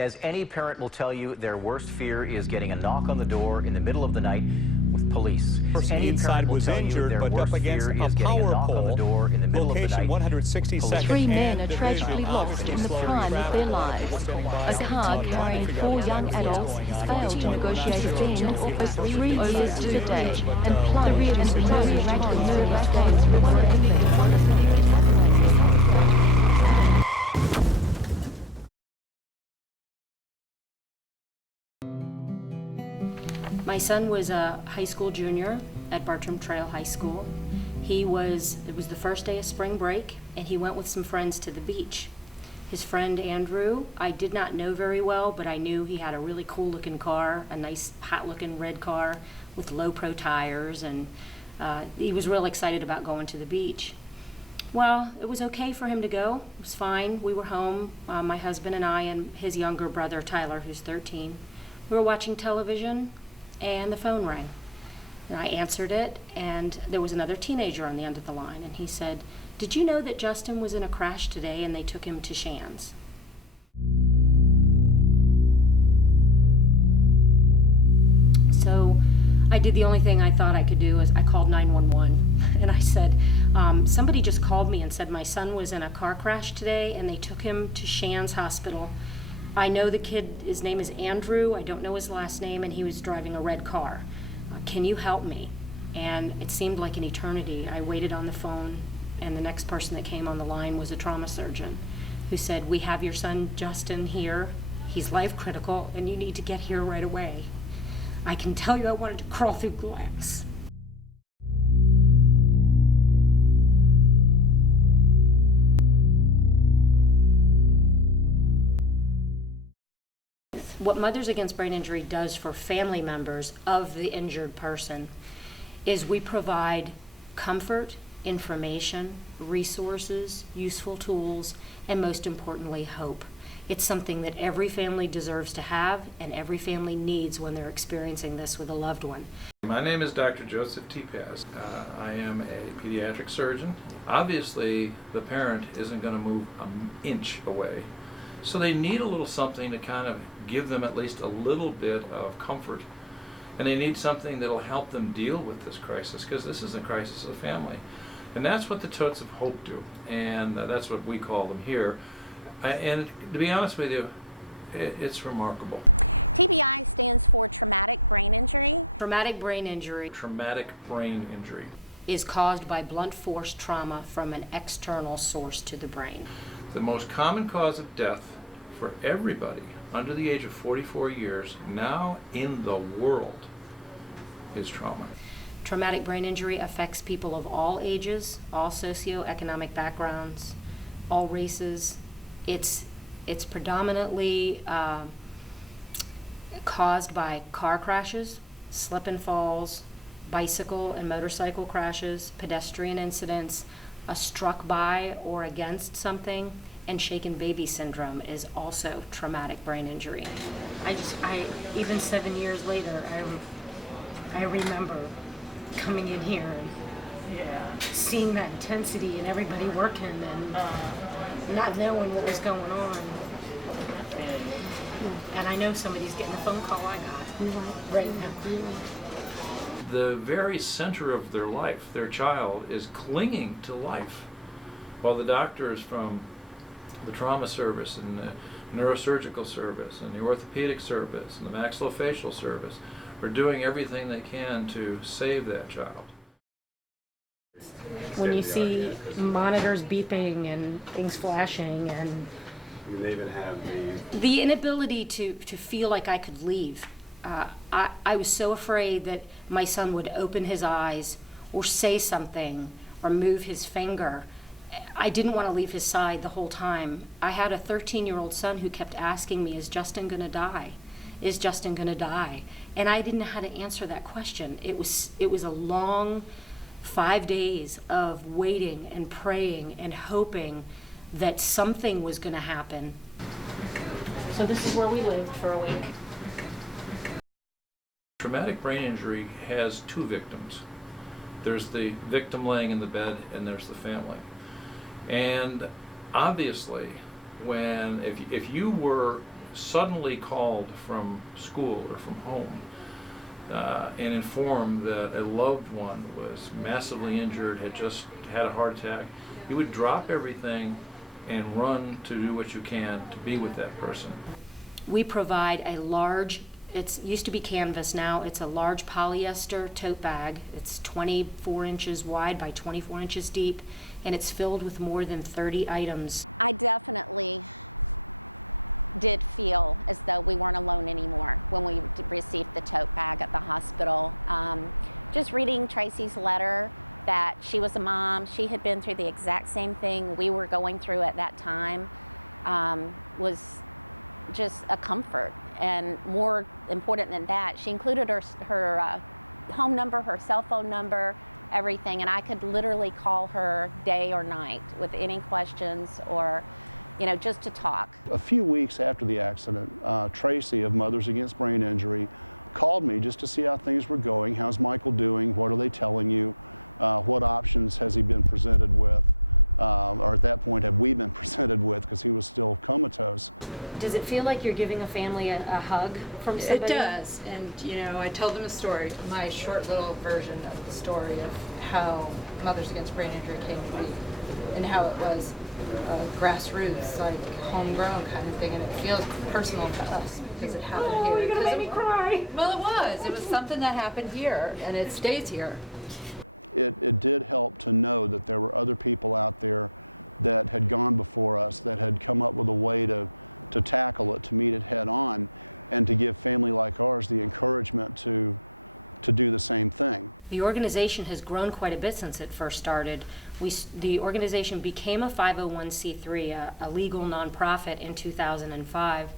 As any parent will tell you, their worst fear is getting a knock on the door in the middle of the night with police. The person Any inside was injured, but up against a power pole. Location 162nd. Three men are tragically lost in the prime of their lives. A car carrying 4 young adults has failed to negotiate a fee in almost 3 years to the day, and plunged into no irregular nervous games reportedly. My son was a high school junior at Bartram Trail High School. It was the first day of spring break, and he went with some friends to the beach. His friend Andrew, I did not know very well, but I knew he had a really cool looking car, a nice hot looking red car with low pro tires, and he was real excited about going to the beach. Well, it was okay for him to go. It was fine. We were home, my husband and I and his younger brother Tyler, who's 13. We were watching television, and the phone rang. And I answered it, and there was another teenager on the end of the line, and he said, "Did you know that Justin was in a crash today and they took him to Shands?" So I did the only thing I thought I could do, is I called 911, and I said, somebody just called me and said my son was in a car crash today and they took him to Shands Hospital. I know the kid, his name is Andrew, I don't know his last name, and he was driving a red car. Can you help me? And it seemed like an eternity. I waited on the phone, and the next person that came on the line was a trauma surgeon who said, "We have your son Justin here. He's life critical, and you need to get here right away." I can tell you I wanted to crawl through glass. What Mothers Against Brain Injury does for family members of the injured person is we provide comfort, information, resources, useful tools, and most importantly, hope. It's something that every family deserves to have and every family needs when they're experiencing this with a loved one. My name is Dr. Joseph T. Paz. I am a pediatric surgeon. Obviously, the parent isn't going to move an inch away. So they need a little something to kind of give them at least a little bit of comfort. And they need something that'll help them deal with this crisis, because this is a crisis of family. And that's what the Totes of Hope do. And that's what we call them here. And to be honest with you, it's remarkable. Traumatic brain injury. Traumatic brain injury is caused by blunt force trauma from an external source to the brain. The most common cause of death for everybody under the age of 44 years now in the world is trauma. Traumatic brain injury affects people of all ages, all socioeconomic backgrounds, all races. It's predominantly caused by car crashes, slip and falls, bicycle and motorcycle crashes, pedestrian incidents, a struck by or against something, and shaken baby syndrome is also traumatic brain injury. Even 7 years later, I remember coming in here and seeing that intensity and everybody working and not knowing what was going on. And I know somebody's getting the phone call I got right now. The very center of their life, their child, is clinging to life, while the doctors from the trauma service and the neurosurgical service and the orthopedic service and the maxillofacial service are doing everything they can to save that child. When you see monitors beeping and things flashing, and they even have the inability to feel like I could leave. I was so afraid that my son would open his eyes or say something or move his finger. I didn't want to leave his side the whole time. I had a 13-year-old son who kept asking me, "Is Justin going to die? Is Justin going to die?" And I didn't know how to answer that question. It was a long 5 days of waiting and praying and hoping that something was going to happen. So this is where we lived for a week. Traumatic brain injury has two victims. There's the victim laying in the bed, and there's the family. And obviously, if you were suddenly called from school or from home and informed that a loved one was massively injured, had just had a heart attack, you would drop everything and run to do what you can to be with that person. We provide a large, it used to be canvas, now it's a large polyester tote bag. It's 24 inches wide by 24 inches deep, and it's filled with more than 30 items. Does it feel like you're giving a family a hug from somebody? It does, and you know, I tell them a story, my short little version of the story of how Mothers Against Brain Injury came to be, and how it was grassroots, like homegrown kind of thing, and it feels personal to us because it happened here. You're gonna make me cry. Well, it was something that happened here, and it stays here. The organization has grown quite a bit since it first started. The organization became a 501c3, a legal nonprofit, in 2005,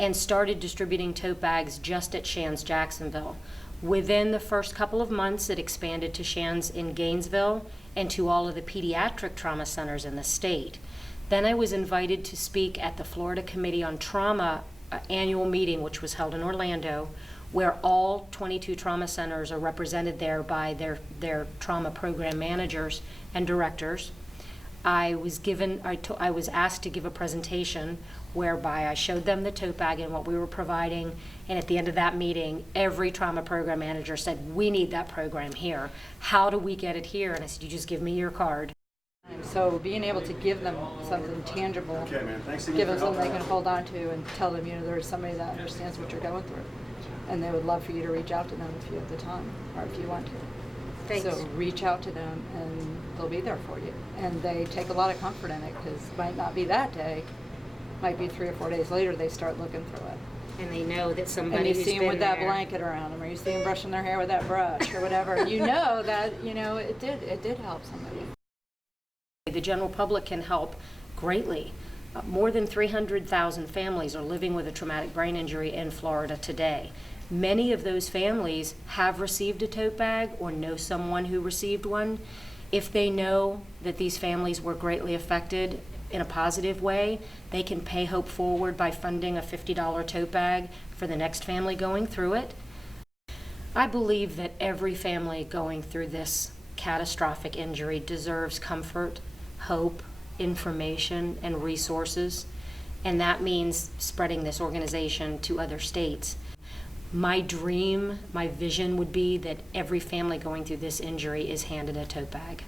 and started distributing tote bags just at Shands Jacksonville. Within the first couple of months, it expanded to Shands in Gainesville and to all of the pediatric trauma centers in the state. Then I was invited to speak at the Florida Committee on Trauma annual meeting, which was held in Orlando, where all 22 trauma centers are represented there by their trauma program managers and directors. I was asked to give a presentation whereby I showed them the tote bag and what we were providing, and at the end of that meeting, every trauma program manager said, "We need that program here. How do we get it here?" And I said, "You just give me your card." So being able to give them something tangible, give them something they can hold on to, and tell them, you know, there's somebody that understands what you're going through. And they would love for you to reach out to them if you have the time, or if you want to. Thanks. So reach out to them, and they'll be there for you. And they take a lot of comfort in it, because it might not be that day, might be 3 or 4 days later they start looking through it. And they know that somebody And you who's see them been with that there. blanket around them, or you see them brushing their hair with that brush, or whatever. You know that, you know, it did help somebody. The general public can help greatly. More than 300,000 families are living with a traumatic brain injury in Florida today. Many of those families have received a tote bag or know someone who received one. If they know that these families were greatly affected in a positive way, they can pay Hope forward by funding a $50 tote bag for the next family going through it. I believe that every family going through this catastrophic injury deserves comfort, hope, information, and resources, and that means spreading this organization to other states. My dream, my vision would be that every family going through this injury is handed a tote bag.